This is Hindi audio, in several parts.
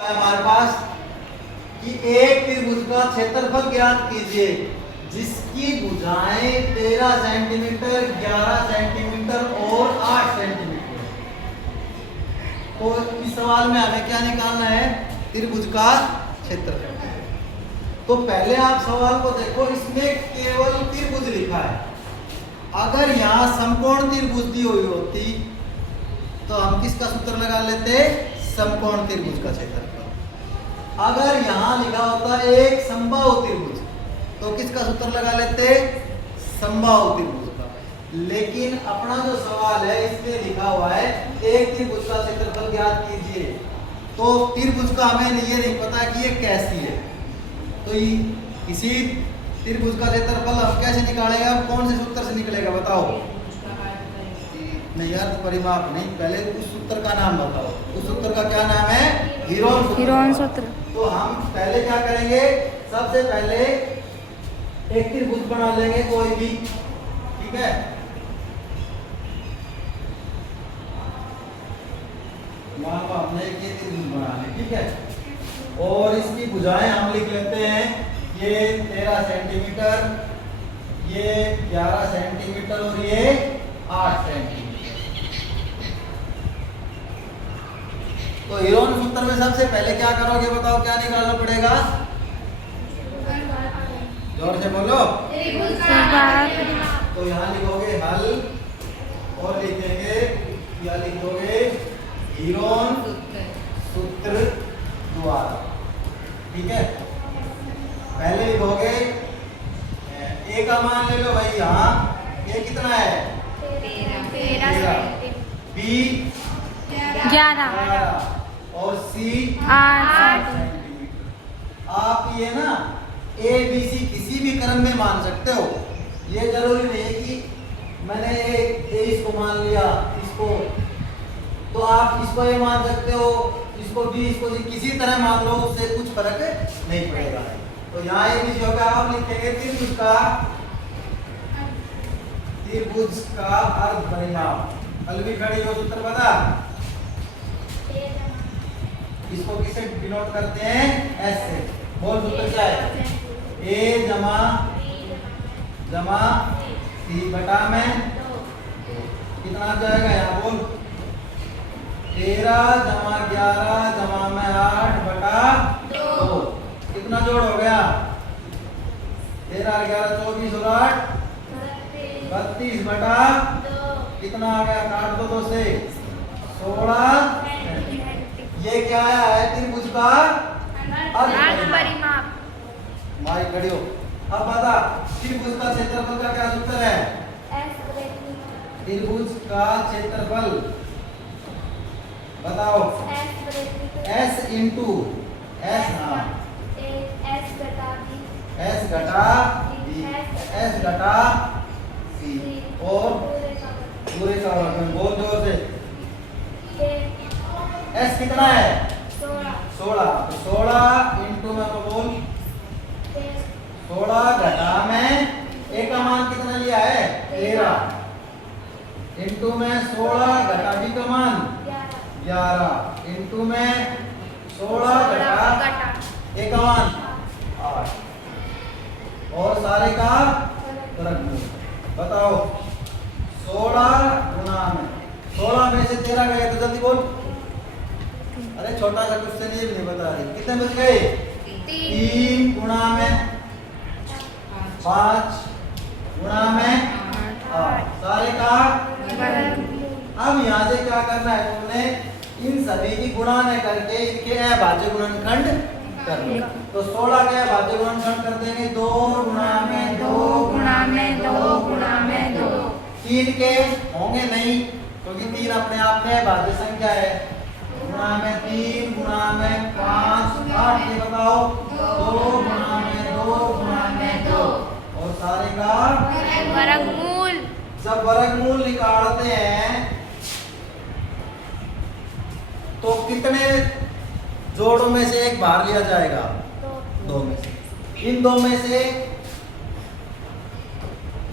हमारे पास कि एक त्रिभुज का क्षेत्रफल ज्ञात कीजिए जिसकी भुजाएं 13 सेंटीमीटर, 11 सेंटीमीटर और 8 सेंटीमीटर। तो इस सवाल में हमें क्या निकालना है? त्रिभुज का क्षेत्रफल। तो पहले आप सवाल को देखो, इसमें केवल त्रिभुज लिखा है। अगर यहाँ समकोण त्रिभुज दी हुई होती तो हम किसका सूत्र लगा लेते? समकोण त्रिभुज का क्षेत्रफल। अगर यहाँ लिखा होता एक समबाहु त्रिभुज तो किसका सूत्र लगा लेते? समबाहु त्रिभुज का। लेकिन अपना जो सवाल है इसमें लिखा हुआ है एक त्रिभुज का क्षेत्रफल ज्ञात कीजिए। तो त्रिभुज का हमें ये नहीं पता कि ये कैसी है, तो इसी त्रिभुज का क्षेत्रफल हम कैसे निकालेगा? कौन से सूत्र से निकलेगा बताओ? नहीं यार, परिमाप नहीं, पहले उस सूत्र का नाम बताओ। उस सूत्र का क्या नाम है? हीरोन सूत्र। तो हम पहले क्या करेंगे? सबसे पहले एक त्रिभुज बना लेंगे कोई भी, ठीक है? मान लो हमने एक त्रिभुज बना लिया, ठीक है? और इसकी भुजाएं हम लिख लेते हैं, ये 13 सेंटीमीटर, ये 11 सेंटीमीटर और ये 8 सेंटीमीटर। तो हीरोन सूत्र में सबसे पहले क्या करोगे बताओ? क्या निकालना पड़ेगा? जोर से बोलो। तो यहाँ लिखोगे हल और लिखेंगे या लिखोगे हीरोन सूत्र द्वारा, ठीक है? पहले लिखोगे ए का मान ले लो भाई, यहाँ ए कितना है? 13, बी 11 और सी 8 सेंटीमीटर। आप ये ना ए बी सी किसी भी क्रम में मान सकते हो, ये जरूरी नहीं है कि मैंने ए इसको मान लिया, इसको तो आप इसको ए मान सकते हो, इसको बी, इसको सी, किसी तरह मान लो, उससे कुछ फर्क नहीं पड़ेगा। तो यहाँ ए बी सी होगा, आप लिखेंगे त्रिभुज का अर्ध परिमाप। हल भी खड़ी हो, सूत्र बता। इसको किससे डिनोट करते हैं? एस से। बोल सूत्र क्या है? ए जमा सी बटा में कितना आ जाएगा? यहाँ बोल 13 जमा 11 जमा में 8 बटा 2। कितना जोड़ हो गया? 13 11 24 और 8 32 बटा कितना आ गया? काट दो 2 से 16। ये क्या है? त्रिभुज का अर्ध परिमाप। माई खड़ी हो। अब बता, त्रिभुज का क्षेत्रफल का क्या सूत्र है? त्रिभुज का क्षेत्रफल बताओ। S इंटू S, हाँ, S घटा C और पूरे का वर्ग। बोल जोर से। S कितना है? 16। तो 16 इंटू में तो बोल 16 घटा में ए का मान कितना लिया है? 13 इंटू में 16 घटा बी का मान 11 इंटू में 16 घटा ए का मान 8 और सारे का वर्गमूल। बताओ 16 गुना में 16 में से 13 गए तो जल्दी बोल। अरे छोटा सा क्वेश्चन, ये भी नहीं बता रहे। कितने बच गए? 3 गुना में 5 गुना में 8 सारे का। अब यहाँ से क्या करना है तुमने? इन सभी की गुणा न करके इनके अभाज्य गुणनखंड करना। तो 16 के अभाज्य गुणनखंड कर देंगे 2 गुना में 2 गुना में 2 गुना में 2। 3 के होंगे नहीं क्योंकि 3 अपने आप में अभाज्य संख्या है। गुणा में 3 गुणा में 5 8 ये बताओ 2 गुणा में 2 गुणा में 2 और सारे का वर्गमूल। जब वर्गमूल निकालते हैं तो कितने जोड़ों में से एक बाहर लिया जाएगा? 2 में से। इन 2 में से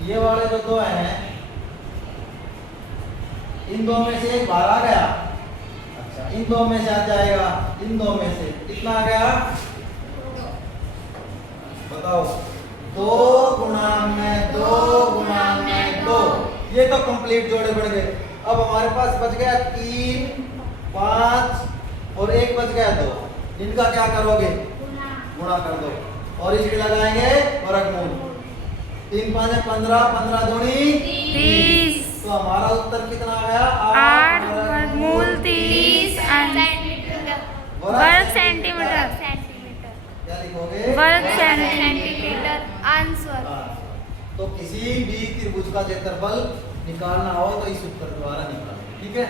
ये वाले जो 2 हैं, इन 2 में से एक बाहर आ गया। अच्छा, इन दो में से आ जाएगा, इन दो में से कितना आ गया बताओ। 2 गुणा में 2 गुणा में 2, ये तो कंप्लीट जोड़े बढ़ गए। अब हमारे पास बच गया 3 5 और एक बच गया 2, इनका क्या करोगे गुणा कर दो और इसके लगाएंगे वर्गमूल। 3 5 15, 15 दूनी 30। तो हमारा उत्तर कितना आ गया 8 वर्गमूल 30 वर्ग सेंटीमीटर। क्या लिखोगे वर्ग सेंटीमीटर आंसर। तो किसी भी त्रिभुज का क्षेत्रफल निकालना हो तो इस उत्तर द्वारा निकालो, ठीक है।